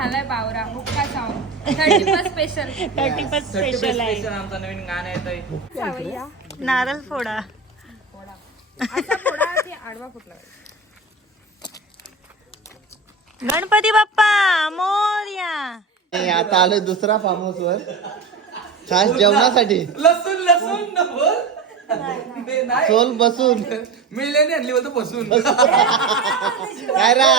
झालाय बावरा हुक्का song 31 special 31 special आहे. आमचा नवीन गाणं येतंय. नारळ फोडा. असा फोडा ते आडवा फुटला. गणपती बाप्पा मोरया. आता आलोय दुसरा फार्म हाऊस वर खास जेवणासाठी. लसूण लसूण न बोल. नाही सोल बसून मिळाली आणली होतं बसून. काय रा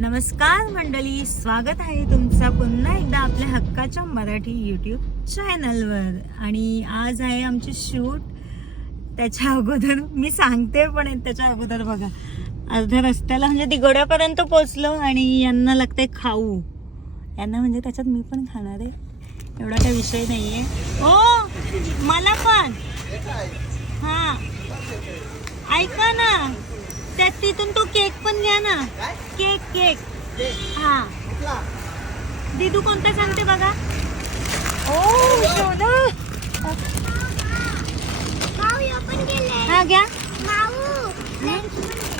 नमस्कार मंडळी, स्वागत आहे तुमचा पुन्हा एकदा आपल्या हक्काच्या मराठी यूट्यूब चॅनलवर. आणि आज आहे आमचे शूट. त्याच्या अगोदर मी सांगते पण त्याच्या अगोदर बघा अर्ध्या रस्त्याला म्हणजे दिगोड्यापर्यंत पोचलो आणि यांना लागतंय खाऊ. यांना म्हणजे त्याच्यात मी पण खाणार आहे, एवढा काही विषय नाही आहे. हो मला पण. हां ऐका ना, त्यात तिथून तो केक पण घ्या ना. केक केक हा दीदू कोणता सांगते बघा. ओ सोना हा घ्या.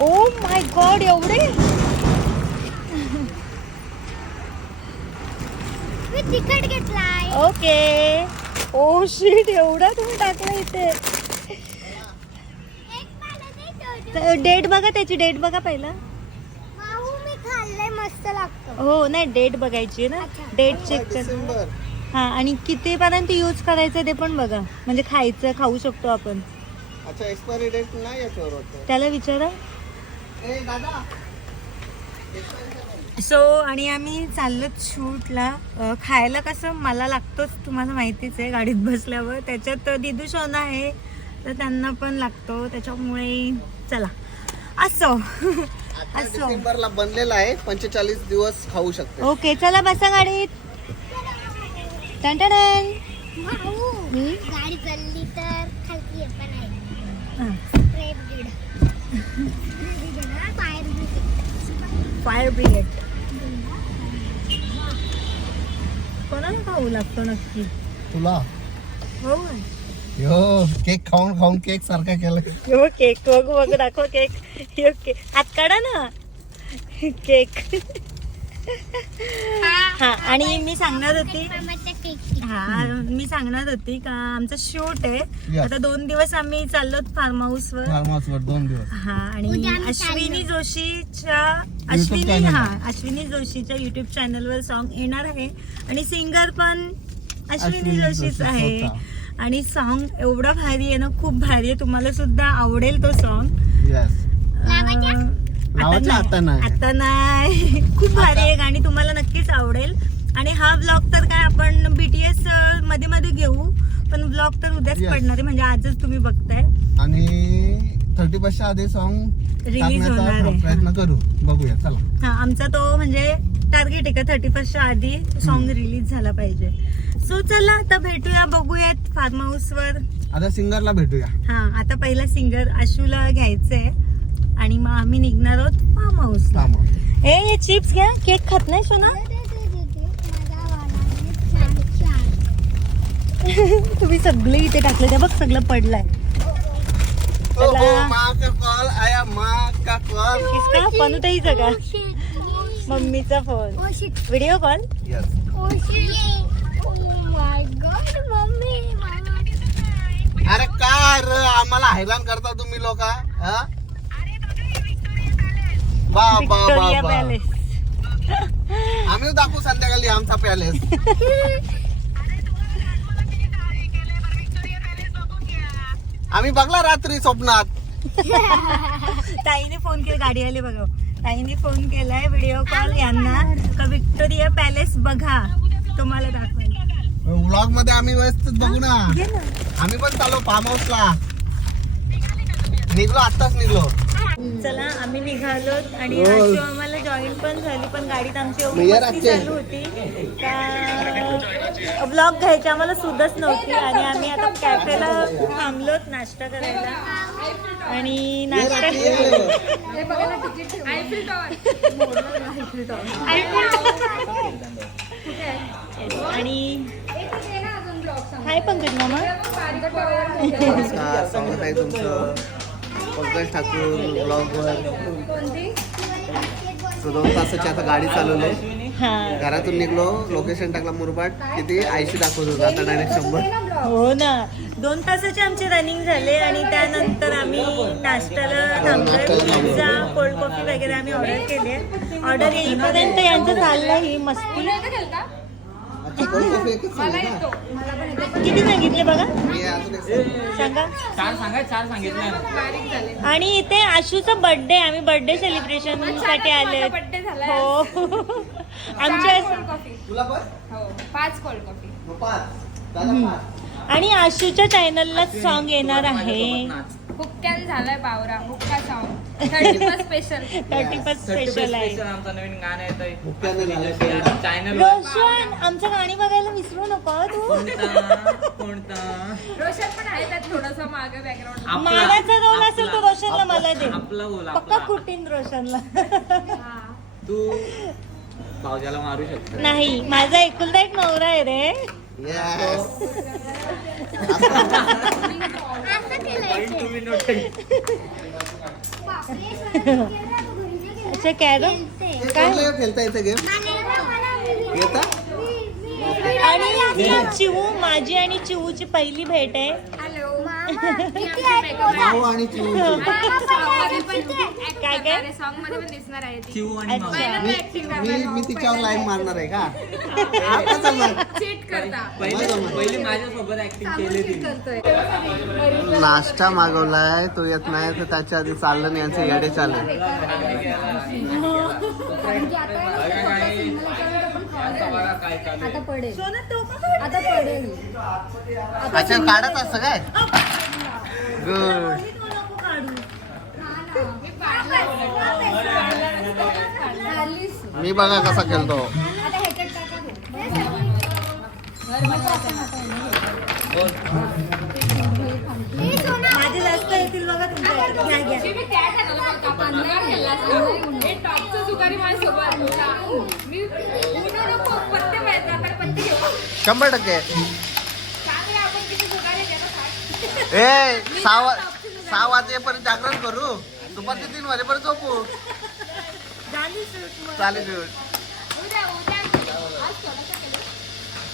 ओ माय गॉड एवढे तिखट घेतलाय. ओके. ओ शीट एवढा तुम्ही टाकला इथे. डेट बघा, त्याची डेट बघा पहिला. मी खाल्लंय, मस्त लागतं. हो नाही डेट बघायची ना, डेट चेक कर. हा आणि किती पर्यंत यूज करायचं ते पण बघा, म्हणजे खायचं खाऊ शकतो आपण. अच्छा एक्सपायरी डेट नाही याच्यावर वाटतं. त्याला विचारा. ए दादा सो आणि आम्ही चाललो शूटला. खायला कसं मला लागतोच, तुम्हाला माहितीच आहे गाडीत बसल्यावर. त्याच्यात दिदू सोना आहे तर त्यांना पण लागतो, त्याच्यामुळे चला असो. डिसेंबरला बनलेला आहे, 45 दिवस खाऊ शकते. ओके चला बसा गाडीत. टन गाडी चालली तर खालती हे पण आहे. फायर ब्रिगेड कोणाला खाऊ लागतो नक्की. तुला हो यो केक खाऊन खाऊन केक सारखा केलं. हो केक बघ बघ दाखव केक. ओके हात काढा ना केक. हा आणि मी सांगणार होती मी सांगणार होती का आमचं शूट आहे आता 2 दिवस आम्ही चाललो फार्म हाऊस वर. 2 दिवस. हा आणि अश्विनी जोशीच्या युट्यूब चॅनल वर सॉन्ग येणार आहे आणि सिंगर पण अश्विनी जोशीच आहे. आणि सॉन्ग एवढा भारी आहे ना, खूप भारी आहे. तुम्हाला सुद्धा आवडेल तो सॉन्ग. आता नाही खूप भारी आहे गाणी, तुम्हाला नक्कीच आवडेल. आणि हा ब्लॉग तर काय आपण BTS मध्ये मध्ये घेऊ, पण ब्लॉग तर उद्याच पडणार आहे, म्हणजे आजच तुम्ही बघताय. आणि 31 आधी सॉन्ग रिलीज होणार आहे, प्रयत्न करू, बघूया चला. हा आमचा तो म्हणजे टार्गेट आहे का 31 आधी सॉन्ग रिलीज झाला पाहिजे. सो चला आता भेटूया, बघूयात फार्म हाऊस वर. आता सिंगरला भेटूया. हा आता पहिला सिंगर आशूला घ्यायचंय आणि मग आम्ही निघणार आहोत फार्म हाऊसला. हे चिप्स घ्या, केक खात नाही सोना. तुम्ही सगळे इथे टाकले, ते बघ सगळं पडलंय. किसका पनू ताईचा का मम्मीचा फोन व्हिडिओ कॉल. अरे काय आम्हाला हैराण करता तुम्ही लोक. Victoria palace. आम्ही दाखवू संध्याकाळी आमचा पॅलेस. आम्ही बघला रात्री स्वप्नात. ताईने फोन केला, गाडी आली बघा. ताईने फोन केलाय व्हिडिओ कॉल यांना का विक्टोरिया पॅलेस बघा, तुम्हाला दाखवेल. व्लॉग मध्ये आम्ही व्यवस्थित बघू ना. आम्ही पण चालू फार्म हाऊसला. निघलो, आत्ताच निघलो. चला आम्ही निघालो आणि आशू आम्हाला जॉईन पण झाली, पण गाडीत आमची एवढी मस्ती चालू होती का ब्लॉग घ्यायची आम्हाला सुद्धच नव्हती. आणि आम्ही आता कॅफेला थांबलोत नाश्ता करायला. आणि नाश्ता आणि हाय पंकज मामा. नमस्कार, स्वागत आहे तुमचं पंकज ठाकूर ब्लॉगवर. So 2 तासाची आता गाडी चालवली. हा घरातून निघलो, लोकेशन टाकला मुरबाड. किती 80 दाखवत होतं, आता डायरेक्ट 100. हो ना. 2 तासाचे आमचे रनिंग झाले आणि त्यानंतर आम्ही नाश्त्याला थांबलोय. पिझ्झा कोल्ड कॉफी वगैरे आम्ही ऑर्डर केले. ऑर्डर येईपर्यंत यांचं चाललं ही मस्ती. अच्छा, कोल्ड कॉफी एकच सांगा ना. किती सांगितले बघा मी अजून एक सांगा. 4 सांगितलं. आणि इथे आशूचा बर्थडे, आम्ही बर्थडे सेलिब्रेशन साठी आले. बर्थडे झाला. हो आमच्या कोल्ड कॉफी. तुला पण हो 5 कोल्ड कॉफी. मग 5 दादा 5. आणि आशूच्या चॅनलला सॉन्ग येणार आहे. हुक्क्यान झालाय बावरा. हुक्का सॉन्ग 31 स्पेशल. 31 स्पेशल आहे. आमचं नवीन गाणं येतंय मुक्त्याने झालं चॅनल. रोशन आमचं गाणी बघायला विसरू नको हं तू. कोणता रोशन पण आहे त्यात थोडंसं मागे बॅकग्राऊंड. माराचा रोल असेल तर रोशनला मला दे. आपला बोल पक्का कुटीन रोशनला. तू भाऊजाला मारू शकतो. नाही माझा एकुलता एक नवरा आहे रे. येस. अच्छा कॅरम काय खेळता येतं गेम येता. आणि ही चिवू, माझी आणि चिवूची पहिली भेट आहे. भाऊ आणि चिवची. काय काय सॉन्ग मध्ये पण दिसणार आहे ती. चिऊ आणि माऊ. अच्छा मी तिच्यावर लाईन मारणार आहे का. आता चालणार. चीट करता. पहिली माझ्यासोबत ऍक्टिंग केली तिने. नाश्ता मागवलाय, तो येत नाही तर त्याच्या आधी चाललं नाही. यांचे येडे चालले. अच्छा काढत असतं काय. गुड. मी बघा कसा खेळतो. माझे जास्त येतील बघा तुमच्या. घ्या घ्या. मी त्या टॉपचं जुगारी माझ्यासोबत. मी नको पत्ते पाहिजे. आपण पत्ते घेऊ. 100%. सांग आपण किती जुगारी घेतो. ए 6 वाजेपर्यंत जागरण करू. दुपारचे 3 वाजेपर्यंत झोपू. झाली सूट मग. चालेल. उद्या आज थोडंसं केलं.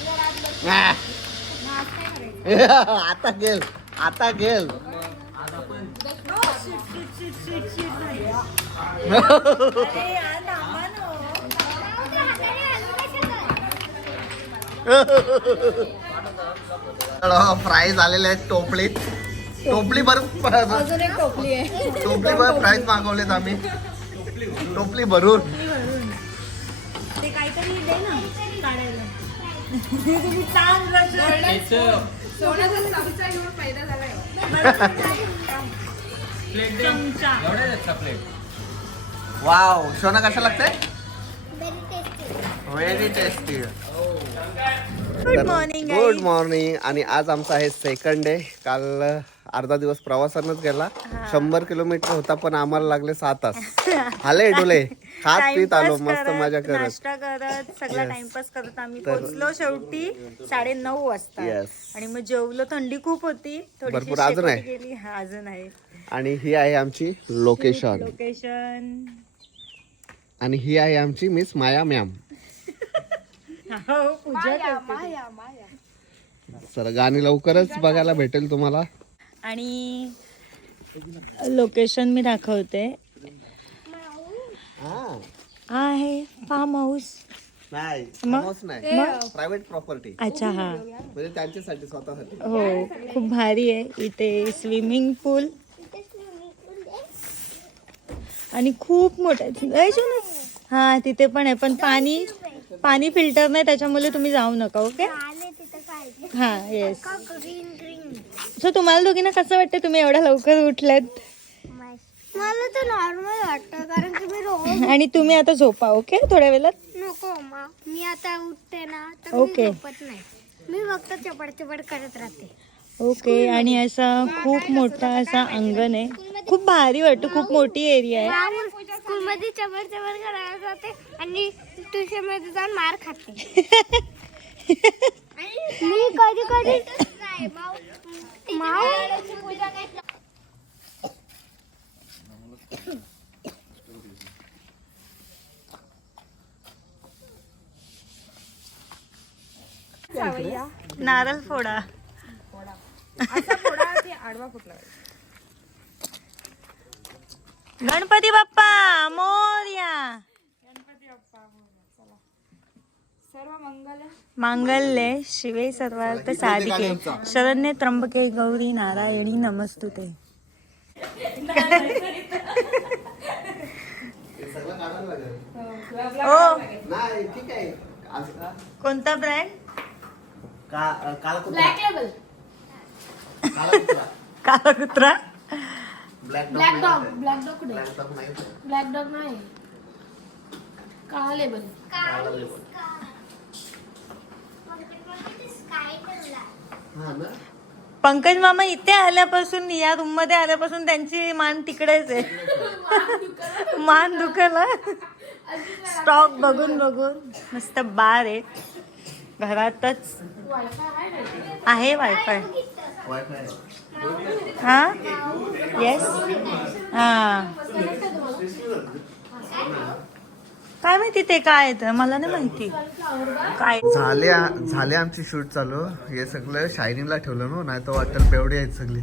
उद्या रात आता गेल. आता गेल. अरे यार थांबा ना. फ्राईज आलेले आहेत टोपलीत. टोपली भर अजून एक टोपली आहे. टोपली भर फ्राईज मागवलेत आम्ही. टोपली भरून. ते काहीतरी दे ना काढायला. सांग रोशन. सोन्याचा चमचा घेऊन पैदा झालाय. प्लेट दे. चमचा. एवढ्या देत का प्लेट. वाव. शोना कशा लागते. Very tasty. Very tasty. Good morning good morning. आणि आज आमचा आहे सेकंड डे. काल अर्धा दिवस प्रवासानंच गेला. 100 किलोमीटर होता पण आम्हाला लागले 6 तास. आले डोले खात पीत आलो मस्त मजा करत. नाश्ता करत सगळा टाइमपास करत आम्ही पोहोचलो शेवटी 9:30 वाजता. Yes. आणि मग जेवलो. थंडी खूप होती. थोडीशी भरपूर अजून आहे. शेकोटी गेली. हा अजून आहे आणि ही आहे आमची लोकेशन. आणि ही आहे आमची मिस माया मॅम. हो पूजा करते. सर गाणी लवकरच बघायला भेटेल तुम्हाला. आणि लोकेशन मी दाखवते. आहे फार्म हाऊस. नाही मग? हाऊस नाही, प्रायव्हेट प्रॉपर्टी. अच्छा हा म्हणजे त्यांच्यासाठी स्वतःसाठी. हो खूप भारी आहे. इथे स्विमिंग पूल आणि खूप मोठं हा तिथे पण आहे. पण पाणी फिल्टर नाही त्याच्यामुळे तुम्ही जाऊ नका. ओके हा येस. सो तुम्हाला दोघींना कसं वाटतं. तुम्ही एवढ्या लवकर उठलात. मला तर नॉर्मल वाटतं कारण की मी रोज आणि तुम्ही आता झोपा. ओके थोड्या वेळात. नको अम्मा. मी आता उठते ना तर ओके. मी झोपत नाही. मी फक्त चपड करत राहते. ओके. आणि असा खूप मोठा असा अंगण आहे. खूप भारी वाटतं. खूप मोठी एरिया आहे. स्कूल मध्ये चपड करायला जाते आणि ट्युशन मध्ये जाऊन मार खाते. मी कधी आहे माऊची पूजा काय नारळ फोडा. गणपती बाप्पा मोरया. मांगल्ये शिवे सर्वार्थ साधिके शरण्ये त्र्यंबके गौरी नारायणी नमस्तुते. ओ नाही ठीक आहे. कोणता ब्रँड? ब्लॅक लेबल काला कुत्रा. ब्लॅक ब्लॅक डॉग कुठे नाही ब्लॅक डॉग नाही काळा लेबल हा ना. पंकज मामा इथे आल्यापासून या रूम मध्ये आल्यापासून त्यांची मान तिकडेच आहे. मान दुखायला. स्टॉक बघून बघून मस्त बार आहे घरातच आहे वायफाय. वायफाय हा येस हा काय माहिती ते काय तर मला नाही माहिती काय. झाले आमची शूट चालू. हे सगळं शायनिंगला ठेवलं ना, नाही तर वाटतं बेवडी आहेत सगळी.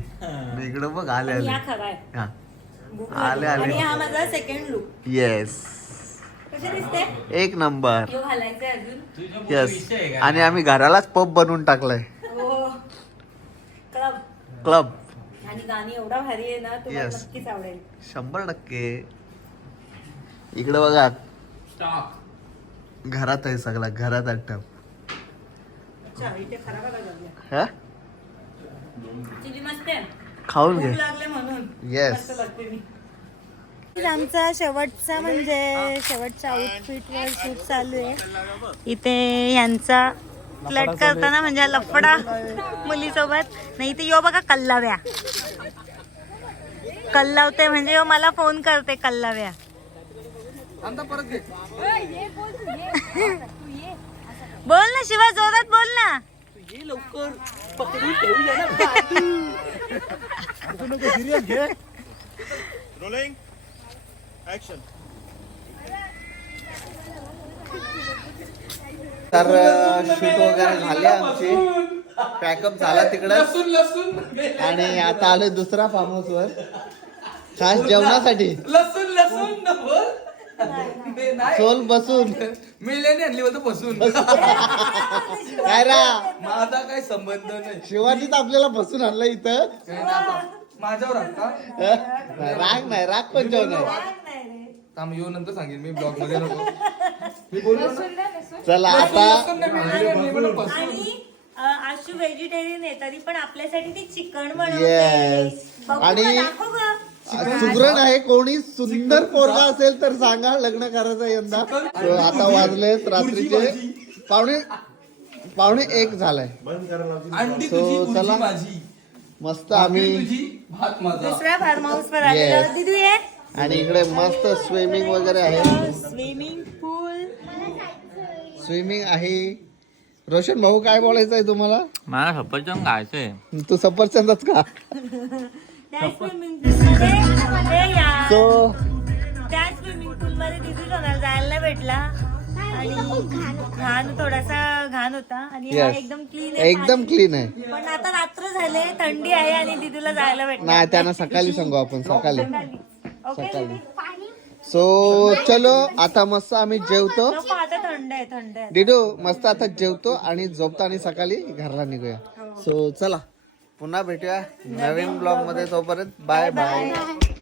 इकडं बघ आले आले हा आले आणि आले. हा माझा सेकंड लुक. येस कसे दिसते? एक नंबर. ह्यो घालायचंय अजून. येस. आणि आम्ही घरालाच पब बनवून टाकलाय. क्लब. क्लब. आणि गाणी एवढा भारी आहे ना तुम्हाला Yes. नक्कीच आवडेल. 100%. इकडे बघा घरात आहे सगळा. घरात आटम. हा चिली मस्त आहे. खाऊन भूक घे. लागले म्हणून येस. मस्त बघते मी. आमचा शेवटचा म्हणजे शेवटच्या आउटफिट वर शूट चालू आहे. इथे यांचा फ्लट करताना म्हणजे लफडा मुलीसोबत नाही तर यो बघा कल्लाव्या. कल्लावते म्हणजे यो मला फोन करते कल्लाव्या. परत घे. बोल ना शिवा जोरात बोल ना. ये लवकर पकडून ठेवूया ना. Rolling action. तर शूट वगैरे झाले आमची. पॅकअप झाला तिकडं. लसूण आणि आता आलोय दुसरा फार्म हाऊस वर खास जेवणासाठी. लसूण न बोल. नाही चोल बसून मिळले आणली होतं बसून. काय रा माझा काही संबंध नाही. शिवाजीच आपल्याला बसून आणलं इथं. माझ्यावर आता राग नाही. राग पण जेवण नाही. आम्ही येऊ नंतर सांगेन मी ब्लॉग मध्ये नको. मी बोललो ना. चला आता लसूण नाही मिळाली, आणली म्हणून बसून. आणि आशू व्हेजिटेरियन आहे तरी पण आपल्यासाठी ती चिकन Yes. बनवते. आणि- सुगरण आहे. कोणी सुंदर पोरगा असेल तर सांगा. लग्न करायचं यंदा. So, आता वाजलेत रात्रीचे पावणे 1 झालाय. अंडी So, तुझी भुर्जी चला. माझी. मस्त भाकरी आम्ही तुझी भात माझा. दुसऱ्या फार्म हाऊस वर आलेलो. Yes. दिदू ये. आणि इकडे मस्त स्विमिंग वगैरे आहे. स्विमिंग पूल. स्विमिंग आहे. रोशन भाऊ काय बोलायचं आहे तुम्हाला? मला सफरचंद खायचंय. तू सफरचंदच का? त्या स्विमिंग पूल मध्ये सो त्या स्विमिंग पूल मध्ये दिदू सोनाला जायला भेटला आणि घाण थोडासा घाण होता आणि हा Yes. एकदम क्लीन आहे. एकदम क्लीन आहे. पण आता रात्र झाले थंडी आहे आणि दिदूला जायला भेटला. नाही त्यांना सकाळी सांगू आपण. सकाळी ओके सकाळी. सो चलो आता मस्त आम्ही जेवतो. नको आता थंड आहे थंड आहे. डिडो मस्त आता जेवतो आणि झोपतो आणि सकाळी घरला निघूया. सो चला पुन्हा भेटूया नवीन ब्लॉग मध्ये. तोपर्यंत बाय बाय.